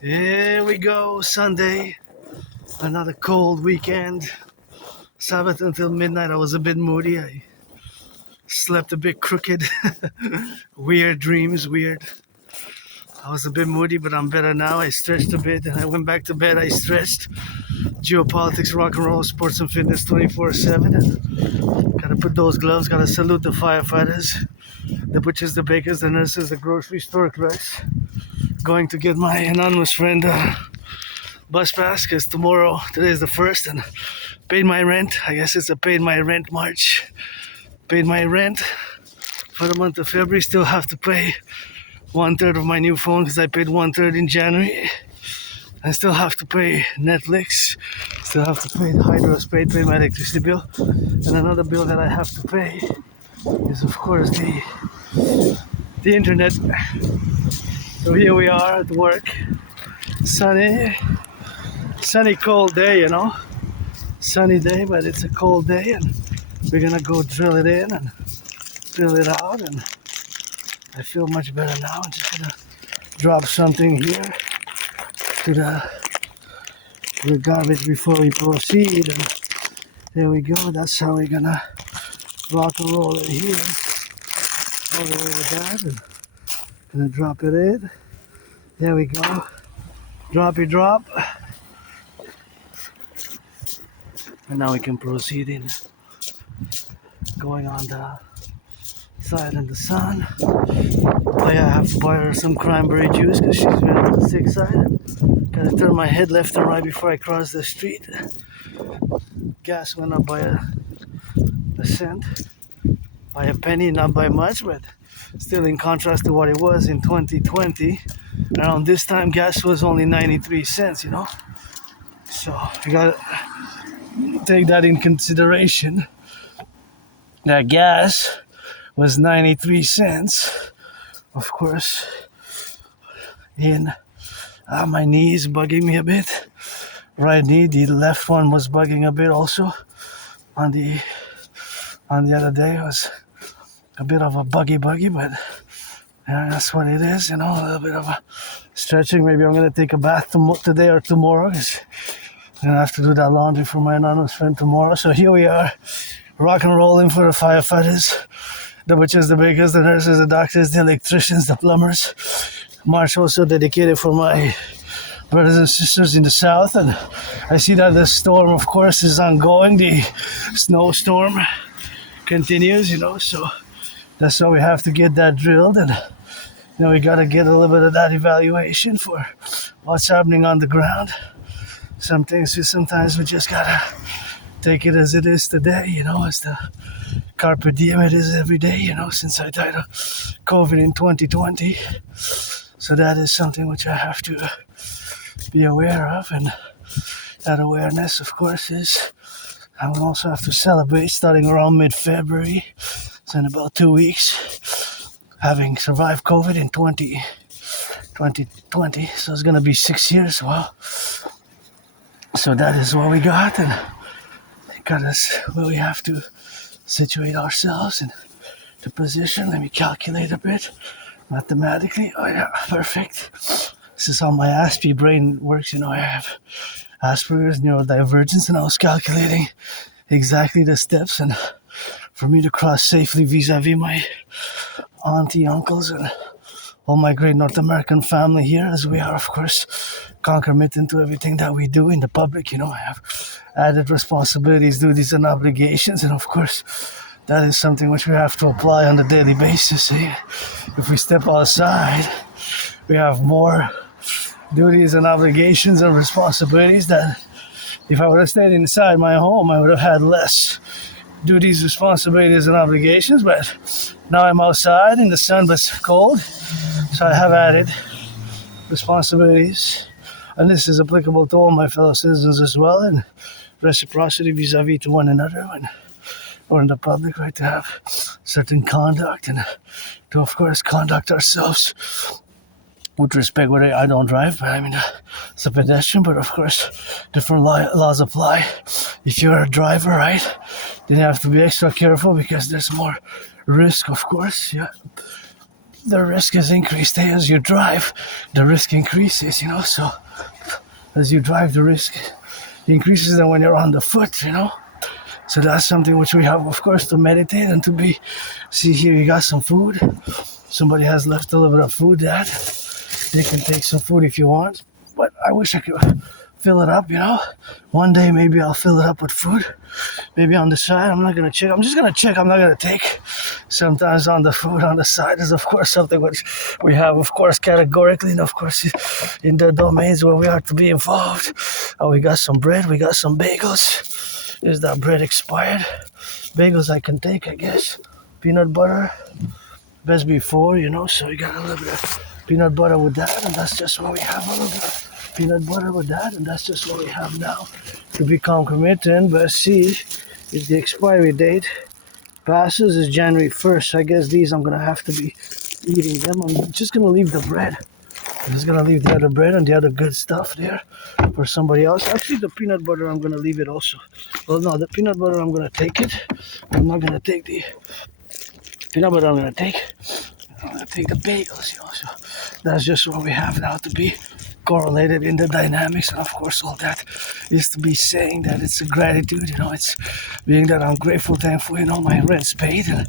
Here we go, Sunday, another cold weekend. Sabbath until midnight, I was a bit moody. I slept a bit crooked. Weird dreams, weird. I was a bit moody, but I'm better now. I stretched a bit and I went back to bed. I stretched. Geopolitics, rock and roll, sports and fitness 24/7. Gotta put those gloves, gotta salute the firefighters, the butchers, the bakers, the nurses, the grocery store clerks. Going to get my anonymous friend bus pass because today is the 1st, and paid my rent. I guess it's a paid my rent March. Paid my rent for the month of February. Still have to pay 1/3 of my new phone because I paid 1/3 in January. I still have to pay Netflix. Still have to pay Hydro's pay my electricity bill. And another bill that I have to pay is of course the internet. So here we are at work. Sunny, cold day, you know. Sunny day, but it's a cold day, and we're gonna go drill it in and drill it out. And I feel much better now. I'm just gonna drop something here to the garbage before we proceed. And there we go. That's how we're gonna rock and roll it here. All the way with that, and gonna drop it in. There we go. Droppy drop. And now we can proceed in going on the side in the sun. Oh yeah, I have to buy her some cranberry juice because she's been on the sick side. Gotta turn my head left and right before I cross the street. Gas went up by a cent, by a penny, not by much, but still in contrast to what it was in 2020. Around this time, gas was only 93 cents, you know. So you gotta take that in consideration. That gas was 93 cents. Of course, in my knee is bugging me a bit. Right knee, the left one was bugging a bit also. On the other day, it was a bit of a buggy, but yeah, that's what it is, you know, a little bit of a stretching. Maybe I'm going to take a bath today or tomorrow, because I'm going to have to do that laundry for my anonymous friend tomorrow. So here we are, rock and rolling for the firefighters, the butchers, the bakers, the nurses, the doctors, the electricians, the plumbers. March also dedicated for my brothers and sisters in the south. And I see that the storm, of course, is ongoing. The snowstorm continues, you know, so that's why we have to get that drilled. And you know, we got to get a little bit of that evaluation for what's happening on the ground. Sometimes we just gotta take it as it is today, you know, as the carpe diem it is every day, you know, since I died of COVID in 2020. So that is something which I have to be aware of, and that awareness, of course, is I will also have to celebrate starting around mid-February, so in about 2 weeks, having survived COVID in 2020, so it's going to be 6 years. Well, so that is what we got, and got us where we have to situate ourselves in the position. Let me calculate a bit mathematically. Oh yeah, perfect. This is how my Aspie brain works. You know, I have Asperger's neurodivergence, and I was calculating exactly the steps, and for me to cross safely vis-a-vis my auntie, uncles, and all my great North American family here, as we are, of course, concomitant to everything that we do in the public. You know, I have added responsibilities, duties, and obligations, and of course, that is something which we have to apply on a daily basis. If we step outside, we have more duties and obligations and responsibilities that if I would have stayed inside my home, I would have had less duties, responsibilities, and obligations. But now I'm outside in the sun, but it's cold, so I have added responsibilities, and this is applicable to all my fellow citizens as well, and reciprocity vis-a-vis to one another or in the public, right, to have certain conduct and to, of course, conduct ourselves with respect. Whether I don't drive, but I mean, it's a pedestrian, but of course, different laws apply. If you're a driver, right, then you have to be extra careful because there's more risk, of course, yeah. the risk is increased. As you drive, the risk increases, so as you drive, the risk increases than when you're on the foot, So that's something which we have, of course, to meditate and to be. See here, you got some food. Somebody has left a little bit of food that they can take some food if you want. But I wish I could fill it up, One day maybe I'll fill it up with food. Maybe on the side, I'm not going to check. I'm just going to check. I'm not going to take. Sometimes on the food on the side is, of course, something which we have, of course, categorically. And, of course, in the domains where we are to be involved. Oh, we got some bread. We got some bagels. Is that bread expired? Bagels I can take, I guess. Peanut butter. Best before, So we got a little bit of peanut butter with that. And that's just what we have. A little bit of peanut butter with that, and that's just what we have now to be concomitant. But see, if the expiry date passes is January 1st, I guess these I'm gonna have to be eating them. I'm just gonna leave the bread. I'm just gonna leave the other bread and the other good stuff there for somebody else. Actually, the peanut butter I'm gonna leave it also. Well, no, the peanut butter I'm gonna take it. I'm not gonna take the peanut butter. I'm gonna take the bagels, So that's just what we have now to be correlated in the dynamics. And of course, all that is to be saying that it's a gratitude, it's being that I'm grateful, thankful, my rent's paid and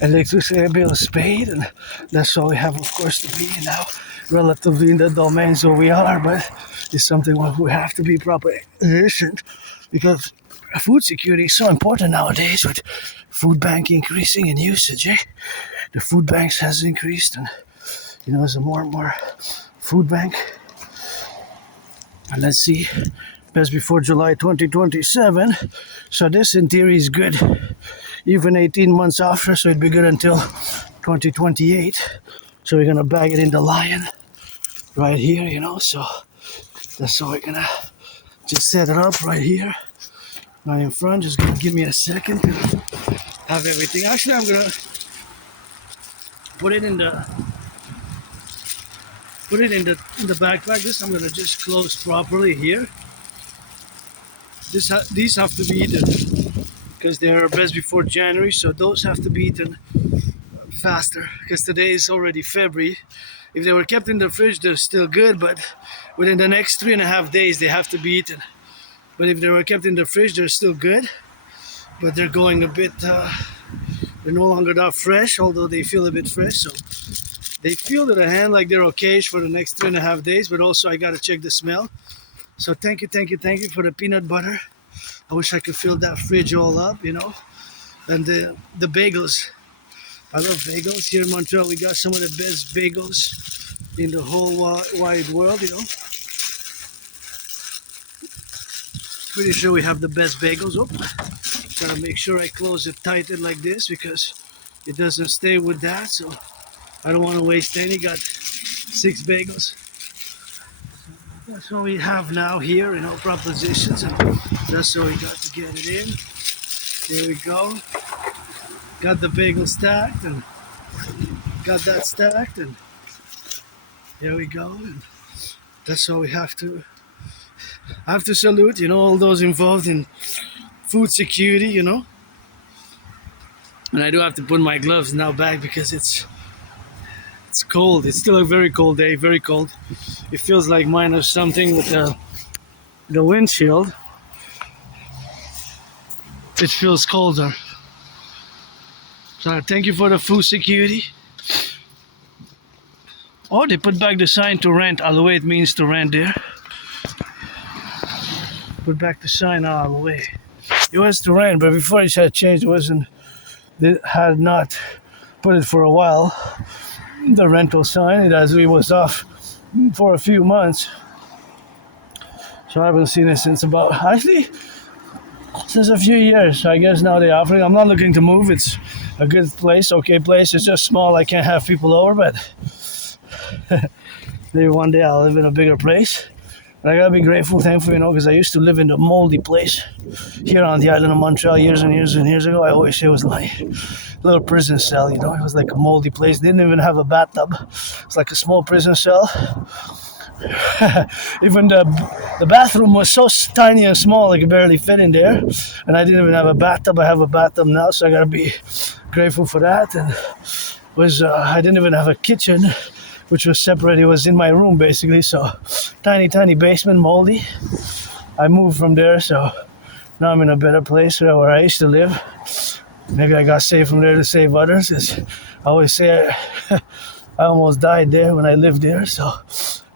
electricity bill is paid, and that's all we have, of course, to be now relatively in the domains where we are. But it's something where we have to be properly efficient, because food security is so important nowadays with food bank increasing in usage. The food banks has increased, and there's a more and more food bank. And let's see, best before July 2027. So this in theory is good, even 18 months after, so it'd be good until 2028. So we're gonna bag it in the lion right here, So that's how we're gonna just set it up right here, right in front. Just gonna give me a second to have everything. Actually, I'm gonna put it in the backpack. This I'm gonna just close properly here. These have to be eaten because they're best before January, so those have to be eaten faster, because today is already February. If they were kept in the fridge, they're still good, but within the next 3.5 days they have to be eaten. But if they were kept in the fridge, they're still good, but they're going a bit they're no longer that fresh, although they feel a bit fresh. So they feel to the hand like they're okay for the next 3.5 days, but also I gotta check the smell. So thank you for the peanut butter. I wish I could fill that fridge all up, And the bagels. I love bagels. Here in Montreal, we got some of the best bagels in the whole wide world, Pretty sure we have the best bagels. Oh, gotta make sure I close it tighten like this, because it doesn't stay with that. So I don't want to waste any. Got 6 bagels. That's what we have now here in our propositions, and that's what we got to get it in. Here we go. Got the bagel stacked, and got that stacked, and here we go. And that's what we have to. I have to salute, all those involved in food security, And I do have to put my gloves now back because it's cold. It's still a very cold day, very cold. It feels like minus something with the windshield. It feels colder. So thank you for the food security. Oh, they put back the sign to rent. Aloe, it means to rent there. Put back the sign aloe. It was to rent, but before it had changed, they had not put it for a while. The rental sign, it was off for a few months. So I haven't seen it since a few years. I guess now they're offering. I'm not looking to move. It's a good place, okay place. It's just small. I can't have people over, but maybe one day I'll live in a bigger place. But I gotta be grateful, thankful, because I used to live in a moldy place here on the island of Montreal years and years and years ago. I always say it was like a little prison cell, It was like a moldy place. They didn't even have a bathtub. It's like a small prison cell. Even the bathroom was so tiny and small, I could barely fit in there. And I didn't even have a bathtub. I have a bathtub now, so I gotta be grateful for that. And was I didn't even have a kitchen, which was separate. It was in my room basically. So tiny basement, moldy. I moved from there, so now I'm in a better place where I used to live. Maybe I got saved from there to save others. I always say I almost died there when I lived there. So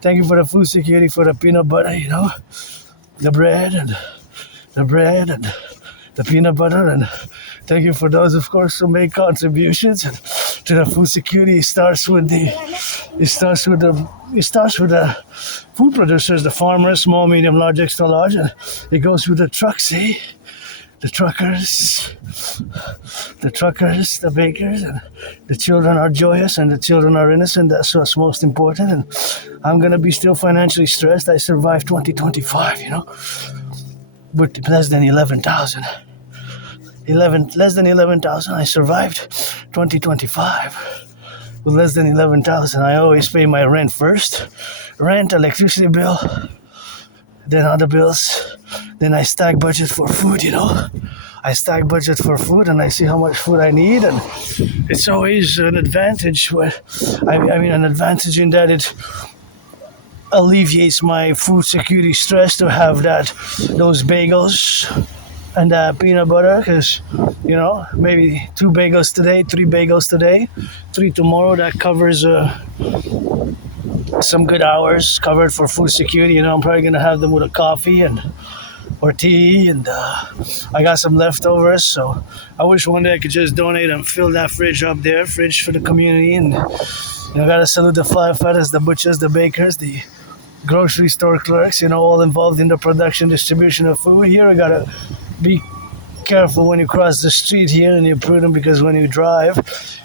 thank you for the food security, for the peanut butter, the bread and the peanut butter, and thank you for those, of course, who make contributions to the food security. It starts with the food producers, the farmers, small, medium, large, extra large, and it goes through the trucks, the truckers, the bakers, and the children are joyous and the children are innocent. That's what's most important. And I'm gonna be still financially stressed. I survived 2025, with less than 11,000. Less than 11,000. I survived 2025 with less than 11,000. I always pay my rent first, electricity bill, then other bills. Then I stack budget for food. I stack budget for food, and I see how much food I need, and it's always an advantage. An advantage in that it alleviates my food security stress to have those bagels and peanut butter, because maybe 2 bagels today, 3 bagels today, 3 tomorrow. That covers some good hours covered for food security. I'm probably gonna have them with a coffee or tea, and I got some leftovers. So I wish one day I could just donate and fill that fridge up there, fridge for the community. And I gotta salute the firefighters, the butchers, the bakers, the grocery store clerks, all involved in the production, distribution of food. Here I gotta be careful when you cross the street here, and you're prudent, because when you drive,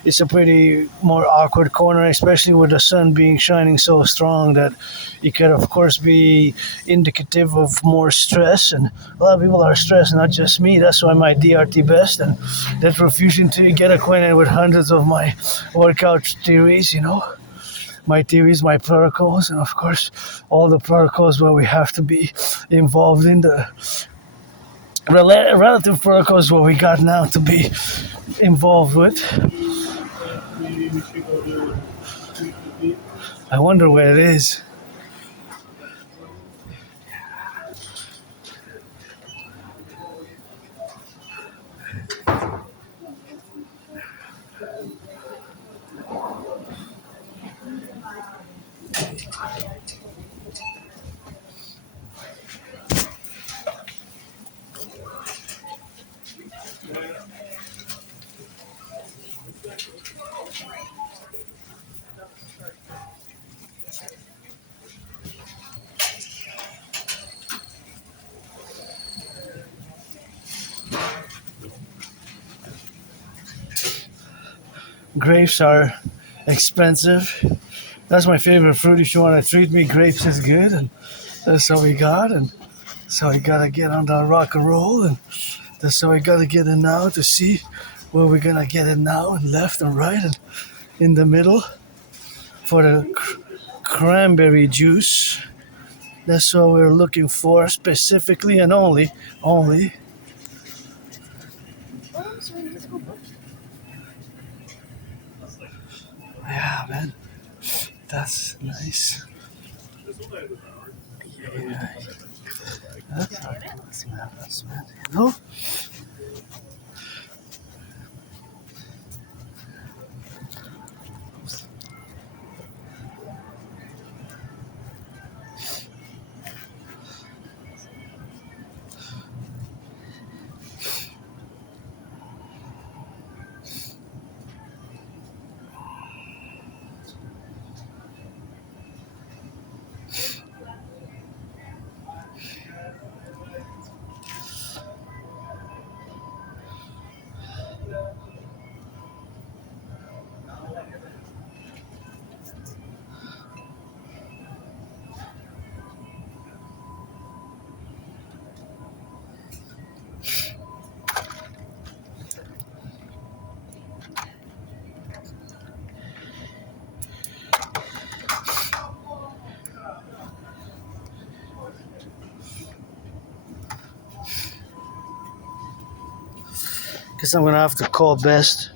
it's a pretty more awkward corner, especially with the sun shining so strong that it could, of course, be indicative of more stress. And a lot of people are stressed, not just me. That's why my DRT best and that refusing to get acquainted with hundreds of my workout theories, my theories, my protocols, and of course all the protocols where we have to be involved in the relative protocols where we got now to be involved with. I wonder where it is. Grapes are expensive. That's my favorite fruit. If you want to treat me, grapes is good, and that's how we got. And so we gotta get on the rock and roll, and that's how we gotta get in now to see where we're gonna get it now, and left and right and in the middle for the cranberry juice. That's what we're looking for specifically, and only. Yeah, man, that's nice. Yeah, that's nice, man. Guess I'm gonna have to call Best.